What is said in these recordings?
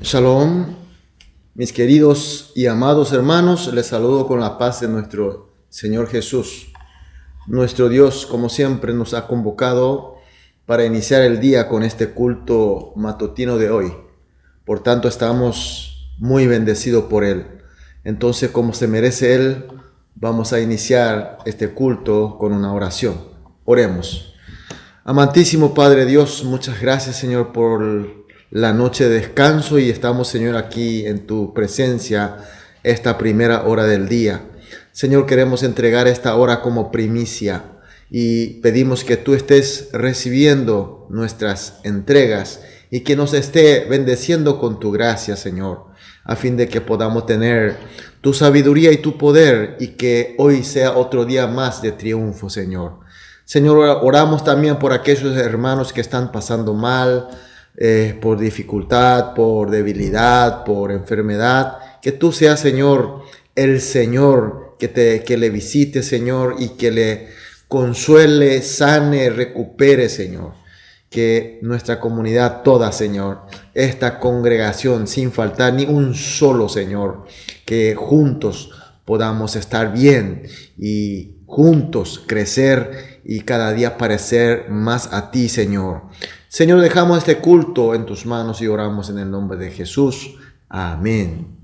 Shalom, mis queridos y amados hermanos, les saludo con la paz de nuestro Señor Jesús. Nuestro Dios, como siempre, nos ha convocado para iniciar el día con este culto matutino de hoy. Por tanto, estamos muy bendecidos por Él. Entonces, como se merece Él, vamos a iniciar este culto con una oración. Oremos. Amantísimo Padre Dios, muchas gracias, Señor, por la noche de descanso, y estamos, Señor, aquí en tu presencia esta primera hora del día. Señor, queremos entregar esta hora como primicia y pedimos que tú estés recibiendo nuestras entregas y que nos esté bendeciendo con tu gracia, Señor, a fin de que podamos tener tu sabiduría y tu poder, y que hoy sea otro día más de triunfo, Señor. Señor, oramos también por aquellos hermanos que están pasando mal, por dificultad, por debilidad, por enfermedad. Que tú seas, Señor, el Señor que le visite, Señor, y que le consuele, sane, recupere, Señor. Que nuestra comunidad toda, Señor, esta congregación, sin faltar ni un solo, Señor, que juntos podamos estar bien y juntos crecer y cada día parecer más a ti, Señor. Señor, dejamos este culto en tus manos y oramos en el nombre de Jesús. Amén.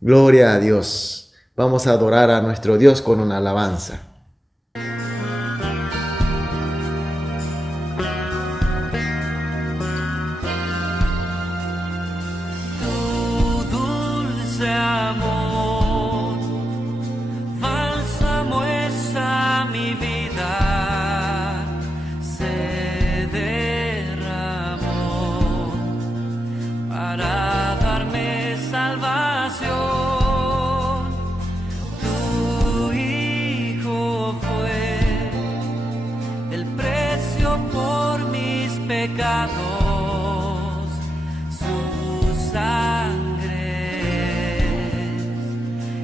Gloria a Dios. Vamos a adorar a nuestro Dios con una alabanza.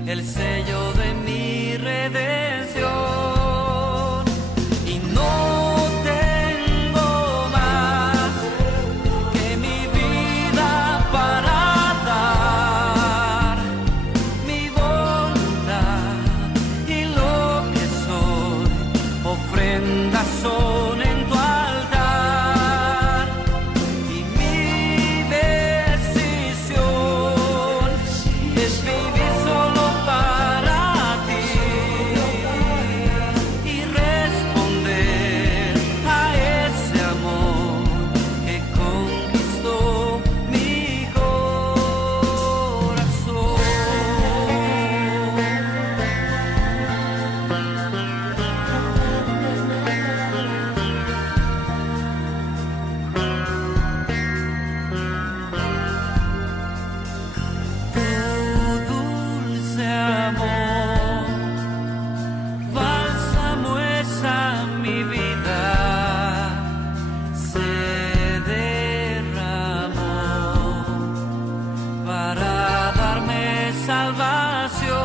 El sello de mi redención, y no tengo más que mi vida para dar, mi voluntad y lo que soy, ofrendas son en tu altar, y mi decisión es vivir solo para ti y responder a ese amor que conquistó mi corazón. Tu dulce amor, bálsamo es a mi vida, se derramó para darme salvación.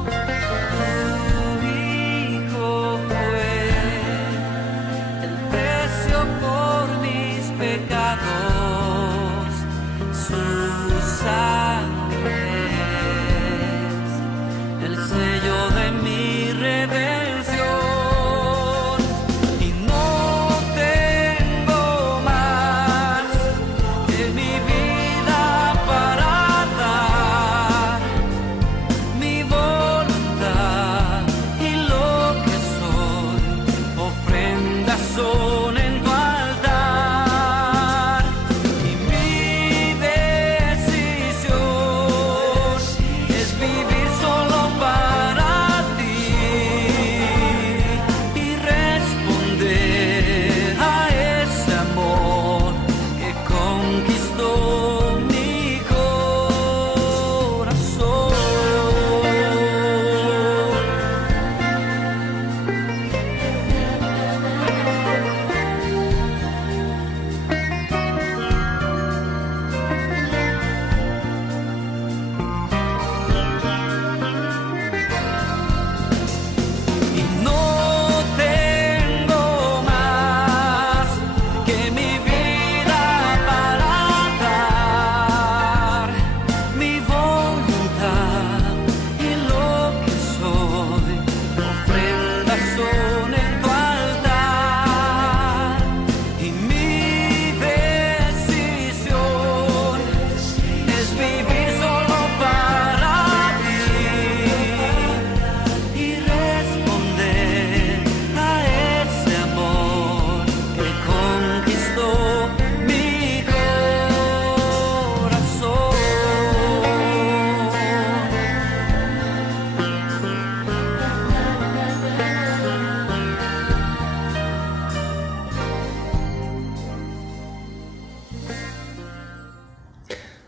Tu Hijo fue el precio por mis pecados, su sangre es el sello de mi redención, y no tengo más que mi vida para dar, mi voluntad y lo que soy, ofrendas son en tu altar, y mi decisión es vivir solo para ti y responder a ese amor que conquistó mi corazón. Y no tengo más que mi vida para dar, mi voluntad y lo que soy, ofrendas son en tu altar, y mi decisión es vivir solo para ti y responder a ese amor que conquistó mi corazón.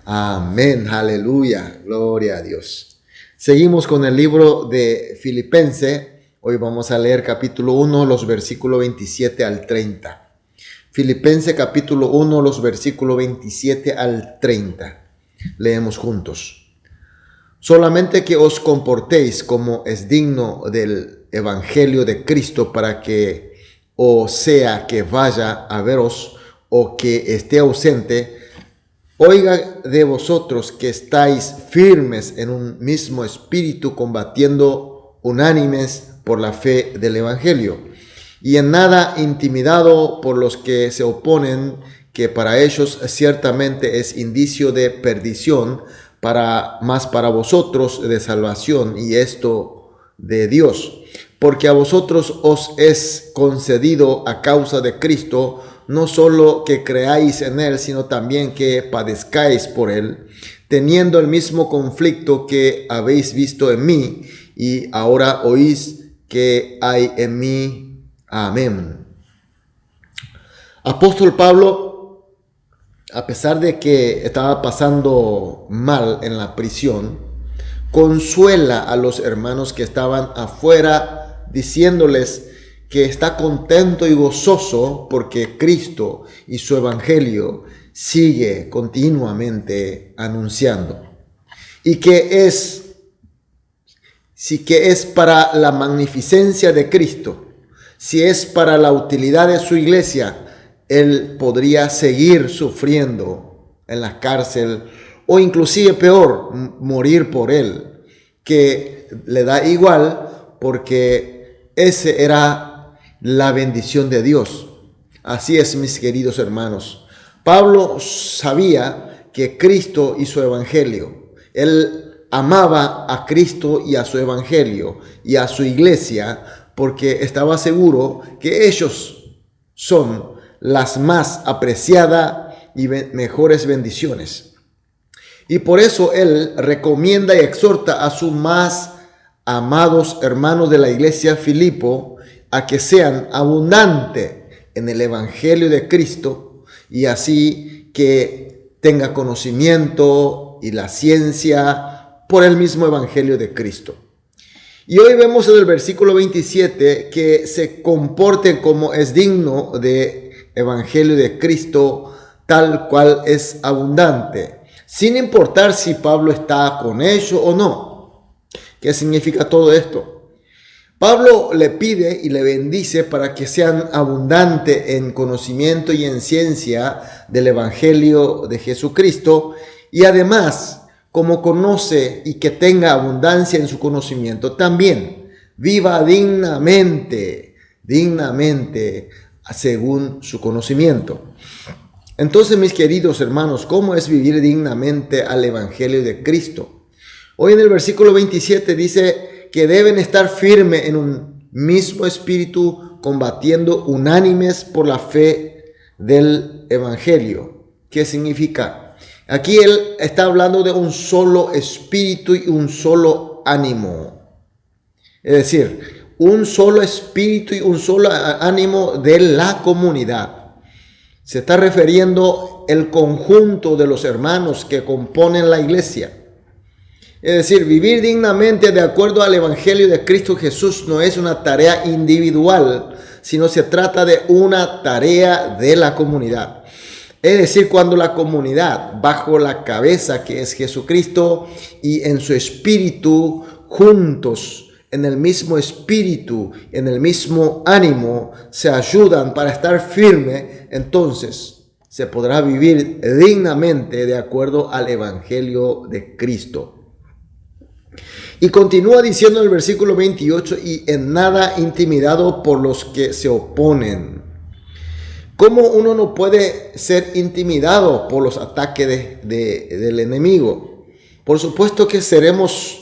Amén, aleluya, gloria a Dios. Seguimos con el libro de Filipenses. Hoy vamos a leer capítulo 1, los versículos 27 al 30. Filipenses capítulo 1, los versículos 27 al 30. Leemos juntos. Solamente que os comportéis como es digno del evangelio de Cristo, para que, o sea que vaya a veros o que esté ausente, oiga de vosotros que estáis firmes en un mismo espíritu, combatiendo unánimes por la fe del evangelio, y en nada intimidado por los que se oponen, que para ellos ciertamente es indicio de perdición, más para vosotros de salvación, y esto de Dios. Porque a vosotros os es concedido a causa de Cristo, no solo que creáis en Él, sino también que padezcáis por Él, teniendo el mismo conflicto que habéis visto en mí, y ahora oís que hay en mí. Amén. Apóstol Pablo, a pesar de que estaba pasando mal en la prisión, consuela a los hermanos que estaban afuera, diciéndoles que está contento y gozoso porque Cristo y su evangelio sigue continuamente anunciando, y que es para la magnificencia de Cristo, si es para la utilidad de su iglesia, él podría seguir sufriendo en la cárcel, o inclusive peor, morir por él, que le da igual, porque ese era la bendición de Dios. Así es, mis queridos hermanos. Pablo sabía que Cristo y su evangelio, él amaba a Cristo y a su evangelio y a su iglesia, porque estaba seguro que ellos son las más apreciadas y mejores bendiciones. Y por eso él recomienda y exhorta a sus más amados hermanos de la iglesia Filipo a que sean abundantes en el evangelio de Cristo, y así que tenga conocimiento y la ciencia por el mismo evangelio de Cristo. Y hoy vemos en el versículo 27 que se comporten como es digno de evangelio de Cristo, tal cual es abundante, sin importar si Pablo está con ellos o no. ¿Qué significa todo esto? Pablo le pide y le bendice para que sean abundantes en conocimiento y en ciencia del evangelio de Jesucristo, y además, como conoce y que tenga abundancia en su conocimiento, también viva dignamente según su conocimiento. Entonces, mis queridos hermanos, ¿cómo es vivir dignamente al evangelio de Cristo? Hoy en el versículo 27 dice que deben estar firmes en un mismo espíritu, combatiendo unánimes por la fe del evangelio. ¿Qué significa? Aquí él está hablando de un solo espíritu y un solo ánimo. Es decir, un solo espíritu y un solo ánimo de la comunidad. Se está refiriendo el conjunto de los hermanos que componen la iglesia. Es decir, vivir dignamente de acuerdo al evangelio de Cristo Jesús no es una tarea individual, sino se trata de una tarea de la comunidad. Es decir, cuando la comunidad, bajo la cabeza que es Jesucristo y en su espíritu, juntos, en el mismo espíritu, en el mismo ánimo, se ayudan para estar firme, entonces se podrá vivir dignamente de acuerdo al evangelio de Cristo. Y continúa diciendo en el versículo 28, y en nada intimidado por los que se oponen. ¿Cómo uno no puede ser intimidado por los ataques del enemigo? Por supuesto que seremos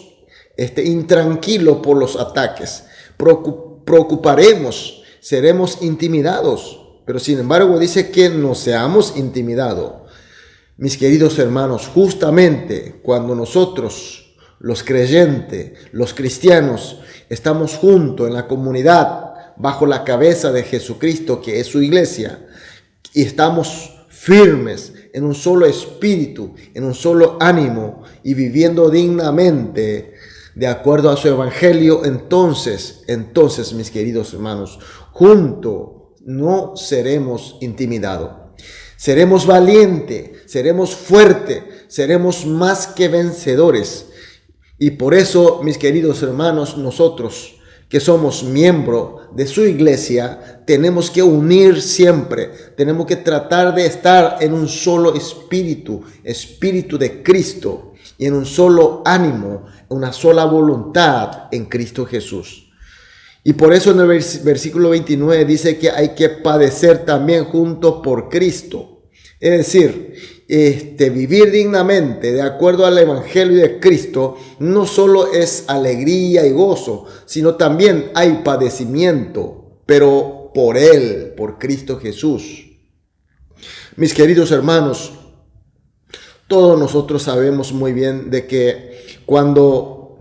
intranquilos por los ataques, preocuparemos, seremos intimidados, pero sin embargo dice que no seamos intimidados. Mis queridos hermanos, justamente cuando nosotros, los creyentes, los cristianos, estamos juntos en la comunidad, bajo la cabeza de Jesucristo, que es su iglesia, y estamos firmes en un solo espíritu, en un solo ánimo, y viviendo dignamente de acuerdo a su evangelio, entonces, mis queridos hermanos, juntos no seremos intimidados. Seremos valientes, seremos fuertes, seremos más que vencedores. Y por eso, mis queridos hermanos, nosotros que somos miembros de su iglesia, tenemos que unir siempre, tenemos que tratar de estar en un solo espíritu de Cristo, y en un solo ánimo, una sola voluntad en Cristo Jesús. Y por eso en el versículo 29 dice que hay que padecer también juntos por Cristo. Es decir, vivir dignamente de acuerdo al Evangelio de Cristo no solo es alegría y gozo, sino también hay padecimiento, pero por Él, por Cristo Jesús. Mis queridos hermanos, todos nosotros sabemos muy bien de que cuando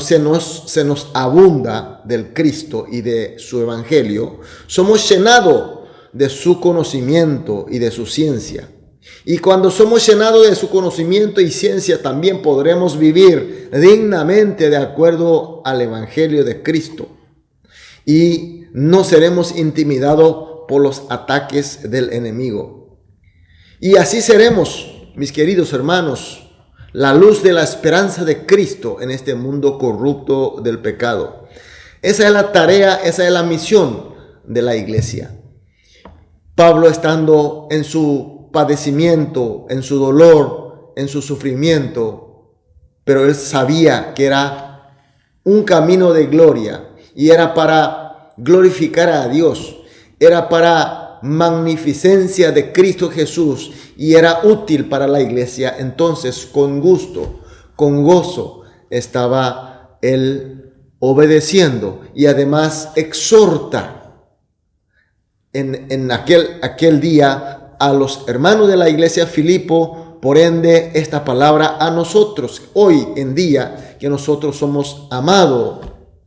se nos abunda del Cristo y de su Evangelio, somos llenados de su conocimiento y de su ciencia. Y cuando somos llenados de su conocimiento y ciencia, también podremos vivir dignamente de acuerdo al Evangelio de Cristo. Y no seremos intimidados por los ataques del enemigo. Y así seremos, mis queridos hermanos, la luz de la esperanza de Cristo en este mundo corrupto del pecado. Esa es la tarea, esa es la misión de la iglesia. Pablo, estando en su padecimiento, en su dolor, en su sufrimiento, pero él sabía que era un camino de gloria y era para glorificar a Dios, era para magnificencia de Cristo Jesús y era útil para la iglesia. Entonces, con gusto, con gozo, estaba él obedeciendo y además exhorta en aquel día a los hermanos de la iglesia Filipo, por ende esta palabra a nosotros hoy en día, que nosotros somos amados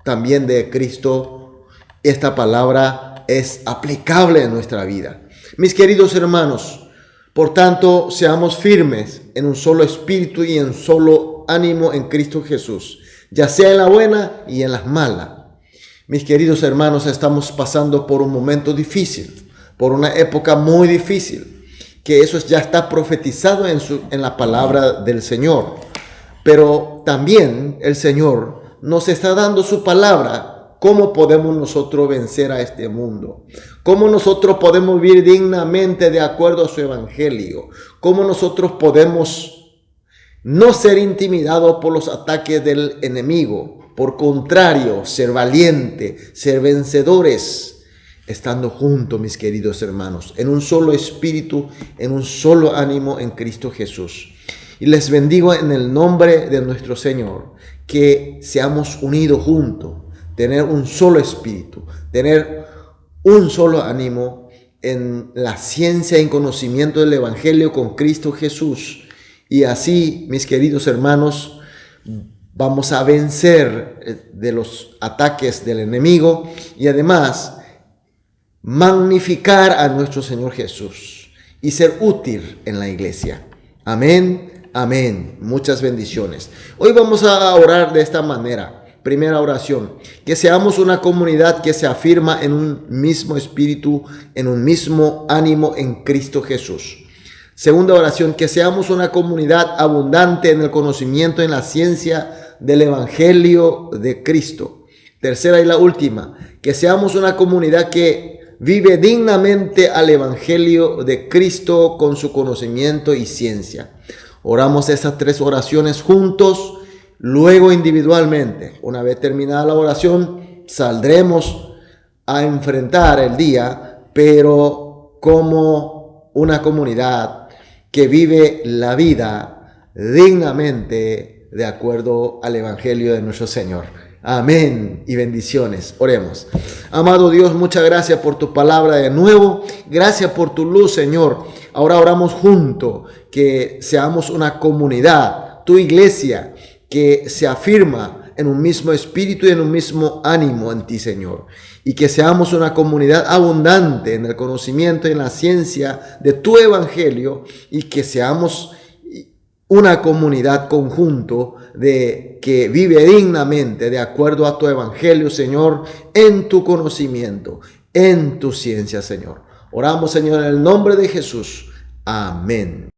también de Cristo. Esta palabra es aplicable en nuestra vida. Mis queridos hermanos, por tanto, seamos firmes en un solo espíritu y en solo ánimo en Cristo Jesús, ya sea en la buena y en las malas. Mis queridos hermanos, estamos pasando por un momento difícil, por una época muy difícil, que eso ya está profetizado en la palabra del Señor. Pero también el Señor nos está dando su palabra. ¿Cómo podemos nosotros vencer a este mundo? ¿Cómo nosotros podemos vivir dignamente de acuerdo a su evangelio? ¿Cómo nosotros podemos no ser intimidados por los ataques del enemigo? Por contrario, ser valientes, ser vencedores, estando juntos, mis queridos hermanos, en un solo espíritu, en un solo ánimo en Cristo Jesús. Y les bendigo en el nombre de nuestro Señor, que seamos unidos juntos, tener un solo espíritu, tener un solo ánimo en la ciencia y conocimiento del Evangelio con Cristo Jesús. Y así, mis queridos hermanos, vamos a vencer de los ataques del enemigo y además magnificar a nuestro Señor Jesús y ser útil en la iglesia. Amén, amén. Muchas bendiciones. Hoy vamos a orar de esta manera. Primera oración, que seamos una comunidad que se afirma en un mismo espíritu, en un mismo ánimo en Cristo Jesús. Segunda oración, que seamos una comunidad abundante en el conocimiento, en la ciencia del Evangelio de Cristo. Tercera y la última, que seamos una comunidad que vive dignamente al Evangelio de Cristo con su conocimiento y ciencia. Oramos esas tres oraciones juntos, luego individualmente. Una vez terminada la oración, saldremos a enfrentar el día, pero como una comunidad que vive la vida dignamente de acuerdo al Evangelio de nuestro Señor. Amén y bendiciones. Oremos. Amado Dios, muchas gracias por tu palabra de nuevo. Gracias por tu luz, Señor. Ahora oramos juntos, que seamos una comunidad, tu iglesia, que se afirma en un mismo espíritu y en un mismo ánimo en ti, Señor. Y que seamos una comunidad abundante en el conocimiento y en la ciencia de tu evangelio, y que seamos una comunidad conjunto de que vive dignamente de acuerdo a tu evangelio, Señor, en tu conocimiento, en tu ciencia, Señor. Oramos, Señor, en el nombre de Jesús. Amén.